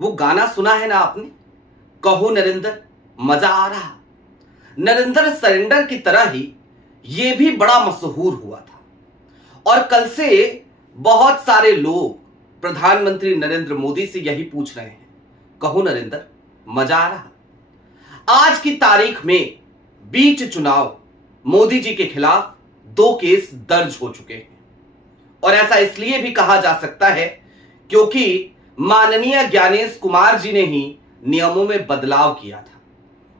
वो गाना सुना है ना आपने, कहो नरेंद्र मजा आ रहा। नरेंद्र सरेंडर की तरह ही ये भी बड़ा मशहूर हुआ था और कल से बहुत सारे लोग प्रधानमंत्री नरेंद्र मोदी से यही पूछ रहे हैं, कहो नरेंद्र मजा आ रहा। आज की तारीख में बीच चुनाव मोदी जी के खिलाफ 2 केस दर्ज हो चुके हैं और ऐसा इसलिए भी कहा जा सकता है क्योंकि माननीय ज्ञानेश कुमार जी ने ही नियमों में बदलाव किया था,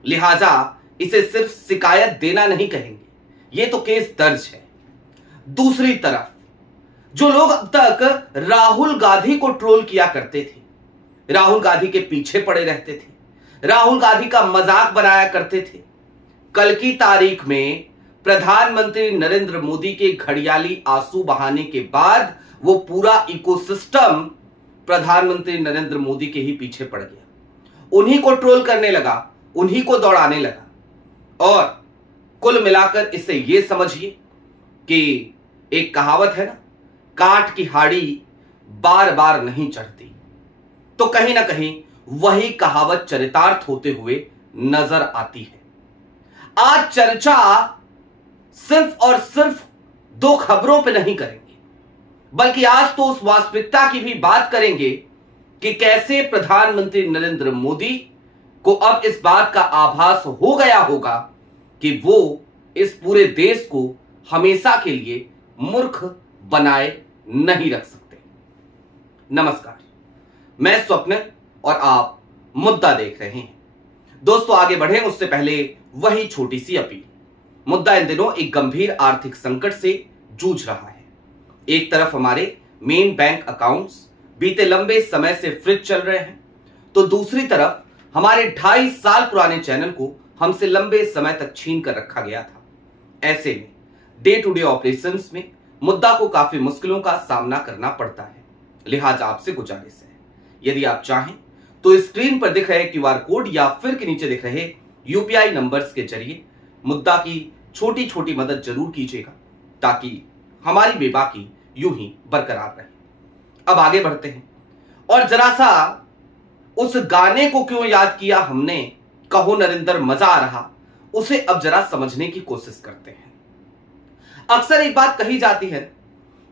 लिहाजा इसे सिर्फ शिकायत देना नहीं कहेंगे, ये तो केस दर्ज है। दूसरी तरफ जो लोग अब तक राहुल गांधी को ट्रोल किया करते थे, राहुल गांधी के पीछे पड़े रहते थे, राहुल गांधी का मजाक बनाया करते थे, कल की तारीख में प्रधानमंत्री नरेंद्र मोदी के घड़ियाली आंसू बहाने के बाद वो पूरा इकोसिस्टम प्रधानमंत्री नरेंद्र मोदी के ही पीछे पड़ गया, उन्हीं को ट्रोल करने लगा, उन्हीं को दौड़ाने लगा। और कुल मिलाकर इसे ये समझिए कि एक कहावत है ना, काठ की हाड़ी बार बार नहीं चढ़ती, तो कहीं ना कहीं वही कहावत चरितार्थ होते हुए नजर आती है। आज चर्चा सिर्फ और सिर्फ 2 खबरों पे नहीं करेंगे, बल्कि आज तो उस वास्तविकता की भी बात करेंगे कि कैसे प्रधानमंत्री नरेंद्र मोदी को अब इस बात का आभास हो गया होगा कि वो इस पूरे देश को हमेशा के लिए मूर्ख बनाए नहीं रख सकते। नमस्कार, मैं स्वप्न और आप मुद्दा देख रहे हैं। दोस्तों आगे बढ़े उससे पहले वही छोटी सी अपील। मुद्दा इन दिनों एक गंभीर आर्थिक संकट से जूझ रहा है। एक तरफ हमारे मेन बैंक अकाउंट्स बीते लंबे समय से फ्रीज चल रहे हैं, तो दूसरी तरफ हमारे 2.5 साल पुराने चैनल को हमसे लंबे समय तक छीन कर रखा गया था। ऐसे में डे टू डे ऑपरेशंस में मुद्दा को काफी मुश्किलों का सामना करना पड़ता है। लिहाजा आपसे गुजारिश है, यदि आप चाहें तो स्क्रीन पर दिख रहे QR कोड या फिर के नीचे दिख रहे UPI नंबर्स के जरिए मुद्दा की छोटी छोटी मदद जरूर कीजिएगा, ताकि हमारी बेबाकी यूं ही बरकरार रहे। अब आगे बढ़ते हैं और जरा सा उस गाने को क्यों याद किया हमने, कहो नरेंद्र मजा आ रहा, उसे अब जरा समझने की कोशिश करते हैं। अक्सर एक बात कही जाती है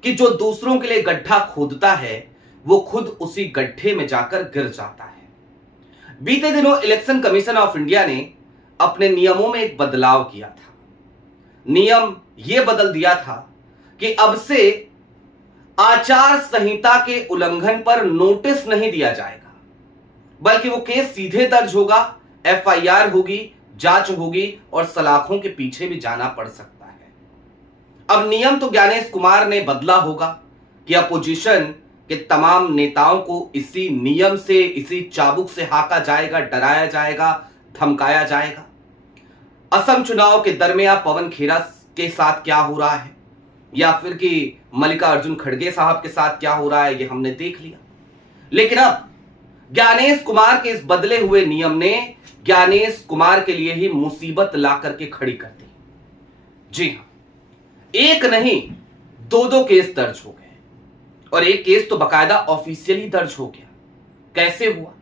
कि जो दूसरों के लिए गड्ढा खोदता है वो खुद उसी गड्ढे में जाकर गिर जाता है। बीते दिनों इलेक्शन कमीशन ऑफ इंडिया ने अपने नियमों में एक बदलाव किया था। नियम यह बदल दिया था कि अब से आचार संहिता के उल्लंघन पर नोटिस नहीं दिया जाएगा, बल्कि वो केस सीधे दर्ज होगा, FIR होगी, जांच होगी और सलाखों के पीछे भी जाना पड़ सकता है। अब नियम तो ज्ञानेश कुमार ने बदला होगा कि अपोजिशन के तमाम नेताओं को इसी नियम से, इसी चाबुक से हाका जाएगा, डराया जाएगा, धमकाया जाएगा। असम चुनाव के दरमियान पवन खेरा के साथ क्या हो रहा है या फिर कि मल्लिकार्जुन खड़गे साहब के साथ क्या हो रहा है, ये हमने देख लिया। लेकिन अब ज्ञानेश कुमार के इस बदले हुए नियम ने ज्ञानेश कुमार के लिए ही मुसीबत ला करके खड़ी कर दी। जी हां, एक नहीं 2 केस दर्ज हो गए और एक केस तो बकायदा ऑफिशियली दर्ज हो गया। कैसे हुआ,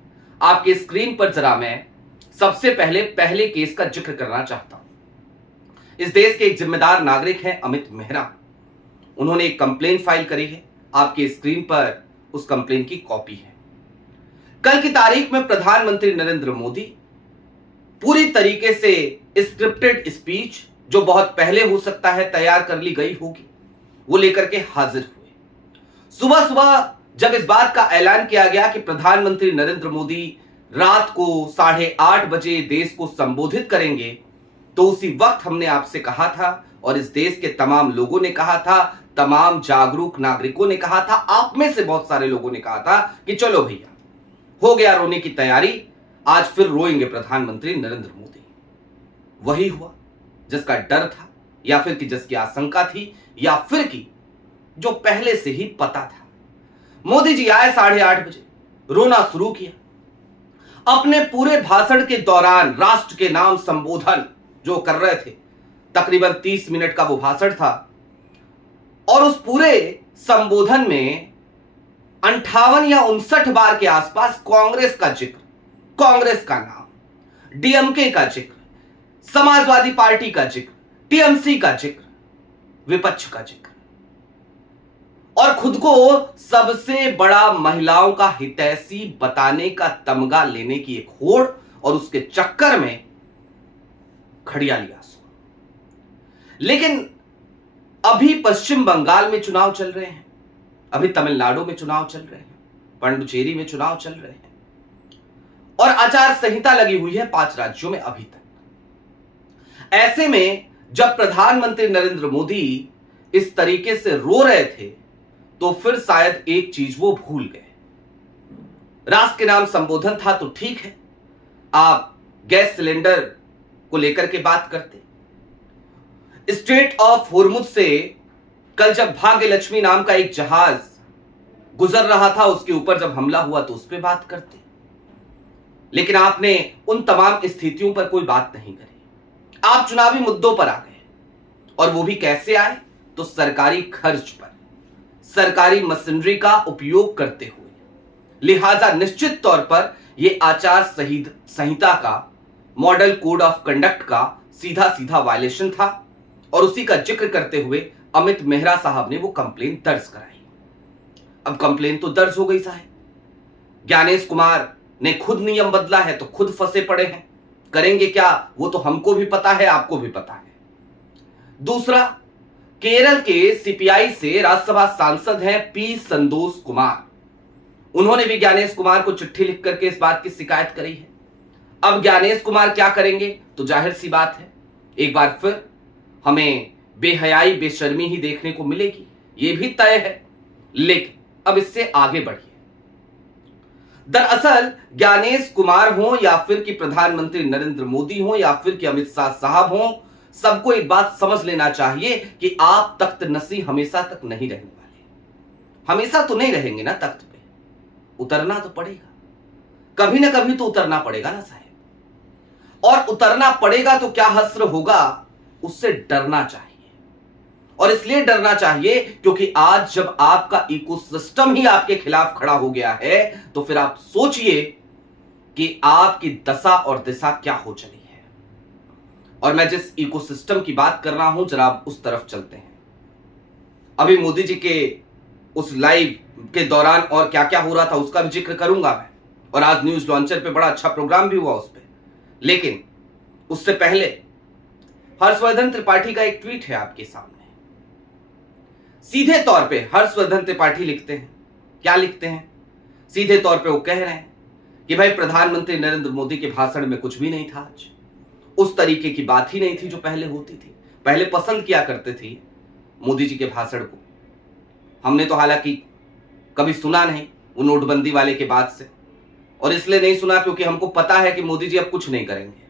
आपके स्क्रीन पर जरा मैं सबसे पहले केस का जिक्र करना चाहता हूं। इस देश के एक जिम्मेदार नागरिक हैं अमित मेहरा, उन्होंने एक कंप्लेन फाइल करी है। आपके स्क्रीन पर उस कंप्लेन की कॉपी है। कल की तारीख में प्रधानमंत्री नरेंद्र मोदी पूरी तरीके से स्क्रिप्टेड स्पीच, जो बहुत पहले हो सकता है तैयार कर ली गई होगी, वो लेकर के हाजिर हुए। सुबह सुबह जब इस बात का ऐलान किया गया कि प्रधानमंत्री नरेंद्र मोदी रात को 8:30 बजे देश को संबोधित करेंगे, तो उसी वक्त हमने आपसे कहा था और इस देश के तमाम लोगों ने कहा था, तमाम जागरूक नागरिकों ने कहा था, आप में से बहुत सारे लोगों ने कहा था कि चलो भैया हो गया रोने की तैयारी, आज फिर रोएंगे प्रधानमंत्री नरेंद्र मोदी। वही हुआ जिसका डर था या फिर कि जिसकी आशंका थी या फिर कि जो पहले से ही पता था। मोदी जी आए 8:30 बजे, रोना शुरू किया। अपने पूरे भाषण के दौरान राष्ट्र के नाम संबोधन जो कर रहे थे, तकरीबन 30 मिनट का वो भाषण था और उस पूरे संबोधन में 58 या 59 बार के आसपास कांग्रेस का जिक्र, कांग्रेस का नाम, डीएमके का जिक्र, समाजवादी पार्टी का जिक्र, टीएमसी का जिक्र, विपक्ष का जिक्र, और खुद को सबसे बड़ा महिलाओं का हितैषी बताने का तमगा लेने की एक होड़, और उसके चक्कर में खड़ियाली आंसू। लेकिन अभी पश्चिम बंगाल में चुनाव चल रहे हैं, अभी तमिलनाडु में चुनाव चल रहे हैं, पुडुचेरी में चुनाव चल रहे हैं, और आचार संहिता लगी हुई है 5 राज्यों में अभी तक। ऐसे में जब प्रधानमंत्री नरेंद्र मोदी इस तरीके से रो रहे थे, तो फिर शायद एक चीज वो भूल गए। राष्ट्र के नाम संबोधन था तो ठीक है, आप गैस सिलेंडर को लेकर के बात करते। स्ट्रेट ऑफ होर्मुज से कल जब भाग्य लक्ष्मी नाम का एक जहाज गुजर रहा था, उसके ऊपर जब हमला हुआ तो उस पर बात करते। लेकिन आपने उन तमाम स्थितियों पर कोई बात नहीं करी। आप चुनावी मुद्दों पर आ गए, और वो भी कैसे आए? तो सरकारी खर्च पर, सरकारी मशीनरी का उपयोग करते हुए। लिहाजा निश्चित तौर पर यह आचार संहिता का, मॉडल कोड ऑफ कंडक्ट का सीधा सीधा वायलेशन था, और उसी का जिक्र करते हुए अमित मेहरा साहब ने वो कंप्लेन दर्ज कराई। अब कंप्लेन तो दर्ज हो गई साहब, ज्ञानेश कुमार ने खुद नियम बदला है तो खुद फंसे पड़े हैं, करेंगे क्या वो तो हमको भी पता है, आपको भी पता है। दूसरा, केरल के सीपीआई से राज्यसभा सांसद हैं पी संतोष कुमार, उन्होंने भी ज्ञानेश कुमार को चिट्ठी लिख करके इस बात की शिकायत करी है। अब ज्ञानेश कुमार क्या करेंगे? तो जाहिर सी बात है, एक बार फिर हमें बेहयाई बेशर्मी ही देखने को मिलेगी, यह भी तय है। लेकिन अब इससे आगे बढ़िए। दरअसल ज्ञानेश कुमार हो या फिर कि प्रधानमंत्री नरेंद्र मोदी हो या फिर कि अमित शाह साहब हो, सबको एक बात समझ लेना चाहिए कि आप तख्त नसी हमेशा तक नहीं रहने वाले। हमेशा तो नहीं रहेंगे ना तख्त पे, उतरना तो पड़ेगा, कभी ना कभी तो उतरना पड़ेगा ना साहब। और उतरना पड़ेगा तो क्या हस्र होगा, उससे डरना चाहिए। और इसलिए डरना चाहिए क्योंकि आज जब आपका इकोसिस्टम ही आपके खिलाफ खड़ा हो गया है, तो फिर आप सोचिए कि आपकी दशा और दिशा क्या हो चली है। और मैं जिस इकोसिस्टम की बात कर रहा हूं, जरा आप उस तरफ चलते हैं। अभी मोदी जी के उस लाइव के दौरान और क्या क्या हो रहा था उसका भी जिक्र करूंगा मैं, और आज न्यूज लॉन्चर पे बड़ा अच्छा प्रोग्राम भी हुआ उस पर। लेकिन उससे पहले हर्षवर्धन त्रिपाठी का एक ट्वीट है आपके सामने। सीधे तौर पे हर्षवर्धन त्रिपाठी लिखते हैं, क्या लिखते हैं? सीधे तौर पे वो कह रहे हैं कि भाई प्रधानमंत्री नरेंद्र मोदी के भाषण में कुछ भी नहीं था आज, उस तरीके की बात ही नहीं थी जो पहले होती थी। पहले पसंद किया करते थे मोदी जी के भाषण को, हमने तो हालांकि कभी सुना नहीं वो नोटबंदी वाले के बाद से, और इसलिए नहीं सुना क्योंकि हमको पता है कि मोदी जी अब कुछ नहीं करेंगे।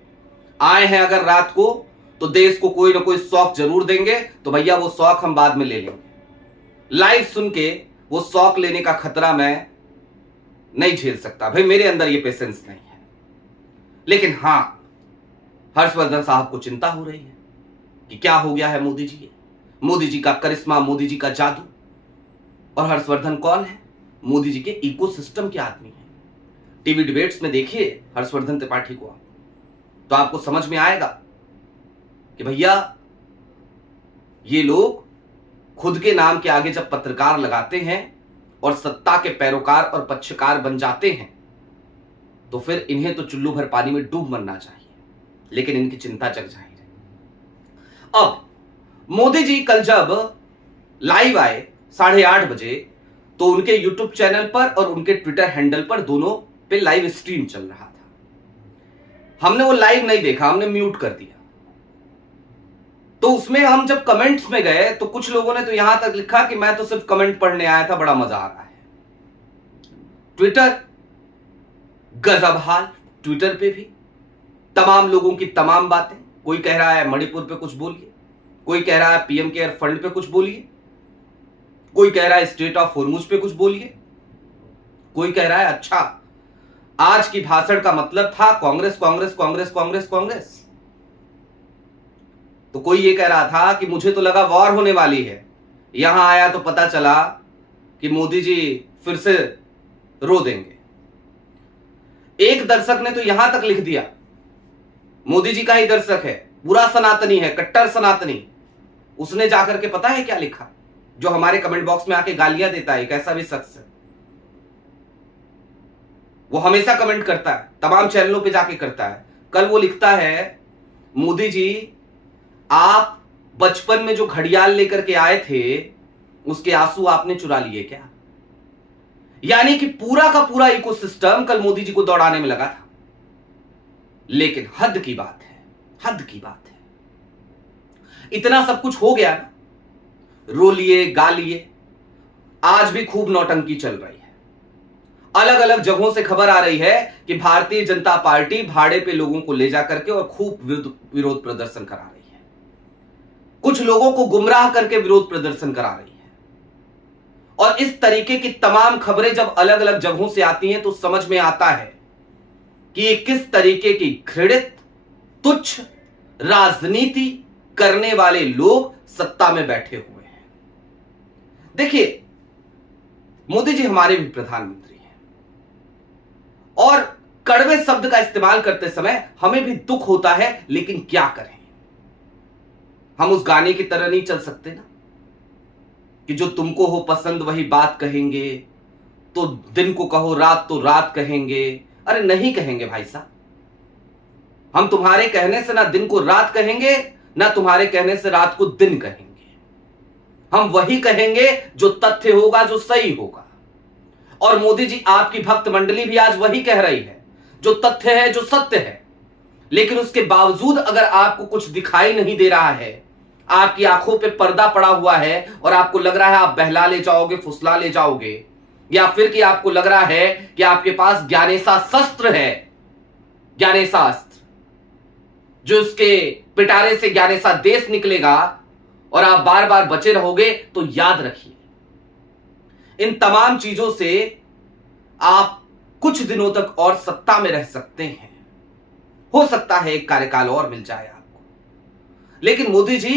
आए हैं अगर रात को तो देश को कोई ना कोई शौक जरूर देंगे, तो भैया वो शौक हम बाद में ले लेंगे। लाइव सुन के वो शौक लेने का खतरा मैं नहीं झेल सकता, भाई मेरे अंदर ये पेशेंस नहीं है। लेकिन हां, हर्षवर्धन साहब को चिंता हो रही है कि क्या हो गया है मोदी जी का करिश्मा, मोदी जी का जादू। और हर्षवर्धन कौन है? मोदी जी के इकोसिस्टम के आदमी हैं। टीवी डिबेट्स में देखिए हर्षवर्धन त्रिपाठी को, तो आपको समझ में आएगा कि भैया ये लोग खुद के नाम के आगे जब पत्रकार लगाते हैं और सत्ता के पैरोकार और पक्षकार बन जाते हैं, तो फिर इन्हें तो चुल्लू भर पानी में डूब मरना चाहिए। लेकिन इनकी चिंता जग जाहिर है। अब मोदी जी कल जब लाइव आए 8:30 बजे, तो उनके यूट्यूब चैनल पर और उनके ट्विटर हैंडल पर दोनों पे लाइव स्ट्रीम चल रहा था। हमने वो लाइव नहीं देखा, हमने म्यूट कर दिया। तो उसमें हम जब कमेंट्स में गए तो कुछ लोगों ने तो यहां तक लिखा कि मैं तो सिर्फ कमेंट पढ़ने आया था, बड़ा मजा आ रहा है। ट्विटर गजब हाल, ट्विटर पे भी तमाम लोगों की तमाम बातें। कोई कह रहा है मणिपुर पे कुछ बोलिए, कोई कह रहा है पीएम केयर फंड पे कुछ बोलिए, कोई कह रहा है स्ट्रेट ऑफ होर्मुज पे कुछ बोलिए, कोई कह रहा है अच्छा आज की भाषण का मतलब था कांग्रेस कांग्रेस कांग्रेस कांग्रेस कांग्रेस। तो कोई ये कह रहा था कि मुझे तो लगा वॉर होने वाली है, यहां आया तो पता चला कि मोदी जी फिर से रो देंगे। एक दर्शक ने तो यहां तक लिख दिया, मोदी जी का ही दर्शक है, पूरा सनातनी है, कट्टर सनातनी, उसने जाकर के पता है क्या लिखा, जो हमारे कमेंट बॉक्स में आके गालियां देता है, एक ऐसा भी शख्स है, वो हमेशा कमेंट करता है, तमाम चैनलों पे जाके करता है। कल वो लिखता है, मोदी जी आप बचपन में जो घड़ियाल लेकर के आए थे उसके आंसू आपने चुरा लिए क्या? यानी कि पूरा का पूरा इकोसिस्टम कल मोदी जी को दौड़ाने में लगा था। लेकिन हद की बात है, हद की बात है, इतना सब कुछ हो गया ना, रो लिए, गा लिए, आज भी खूब नौटंकी चल रही है। अलग अलग जगहों से खबर आ रही है कि भारतीय जनता पार्टी भाड़े पे लोगों को ले जाकर के और खूब विरोध प्रदर्शन करा रही है, कुछ लोगों को गुमराह करके विरोध प्रदर्शन करा रही है। और इस तरीके की तमाम खबरें जब अलग अलग जगहों से आती हैं तो समझ में आता है कि ये किस तरीके की घृणित, तुच्छ राजनीति करने वाले लोग सत्ता में बैठे हुए हैं। देखिए, मोदी जी हमारे भी प्रधानमंत्री हैं और कड़वे शब्द का इस्तेमाल करते समय हमें भी दुख होता है, लेकिन क्या करें, हम उस गाने की तरह नहीं चल सकते ना कि जो तुमको हो पसंद वही बात कहेंगे, तो दिन को कहो रात तो रात कहेंगे। अरे नहीं कहेंगे भाई साहब, हम तुम्हारे कहने से ना दिन को रात कहेंगे, ना तुम्हारे कहने से रात को दिन कहेंगे। हम वही कहेंगे जो तथ्य होगा, जो सही होगा। और मोदी जी आपकी भक्त मंडली भी आज वही कह रही है, जो तथ्य है, जो सत्य है। लेकिन उसके बावजूद अगर आपको कुछ दिखाई नहीं दे रहा है, आपकी आंखों पे पर्दा पड़ा हुआ है और आपको लग रहा है आप बहला ले जाओगे, फुसला ले जाओगे, या फिर कि आपको लग रहा है कि आपके पास ज्ञानेशा शस्त्र है, ज्ञानेशा अस्त्र, जो उसके पिटारे से ज्ञानेशा देश निकलेगा और आप बार बार बचे रहोगे, तो याद रखिए, इन तमाम चीजों से आप कुछ दिनों तक और सत्ता में रह सकते हैं। हो सकता है एक कार्यकाल और मिल जाए आपको, लेकिन मोदी जी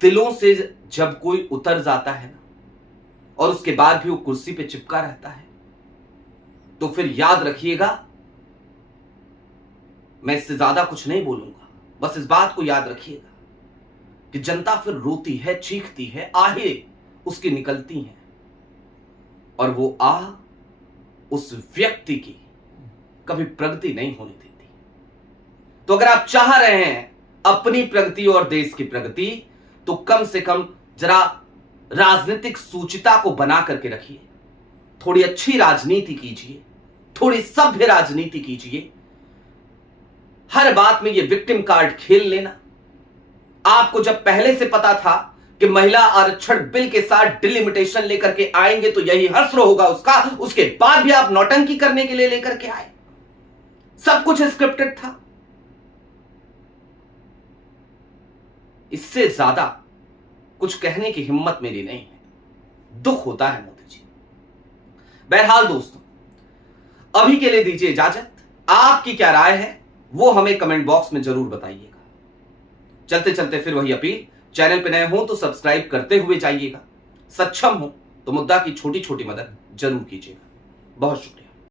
दिलों से जब कोई उतर जाता है ना, और उसके बाद भी वो कुर्सी पे चिपका रहता है, तो फिर याद रखिएगा, मैं इससे ज्यादा कुछ नहीं बोलूंगा, बस इस बात को याद रखिएगा कि जनता फिर रोती है, चीखती है, आहें उसकी निकलती हैं, और वो आह उस व्यक्ति की कभी प्रगति नहीं होने देती। तो अगर आप चाह रहे हैं अपनी प्रगति और देश की प्रगति, तो कम से कम जरा राजनीतिक सूचिता को बना करके रखिए, थोड़ी अच्छी राजनीति कीजिए, थोड़ी सभ्य राजनीति कीजिए। हर बात में ये विक्टिम कार्ड खेल लेना, आपको जब पहले से पता था कि महिला आरक्षण बिल के साथ डिलिमिटेशन लेकर के आएंगे तो यही हश्र होगा उसका, उसके बाद भी आप नौटंकी करने के लिए लेकर के आए। सब कुछ स्क्रिप्टेड था। इससे ज्यादा कुछ कहने की हिम्मत मेरी नहीं है, दुख होता है मोदी जी। बहरहाल दोस्तों, अभी के लिए दीजिए इजाजत। आपकी क्या राय है वो हमें कमेंट बॉक्स में जरूर बताइएगा। चलते चलते फिर वही अपील, चैनल पे नए हो तो सब्सक्राइब करते हुए जाइएगा, सक्षम हो तो मुद्दा की छोटी छोटी मदद जरूर कीजिएगा। बहुत शुक्रिया।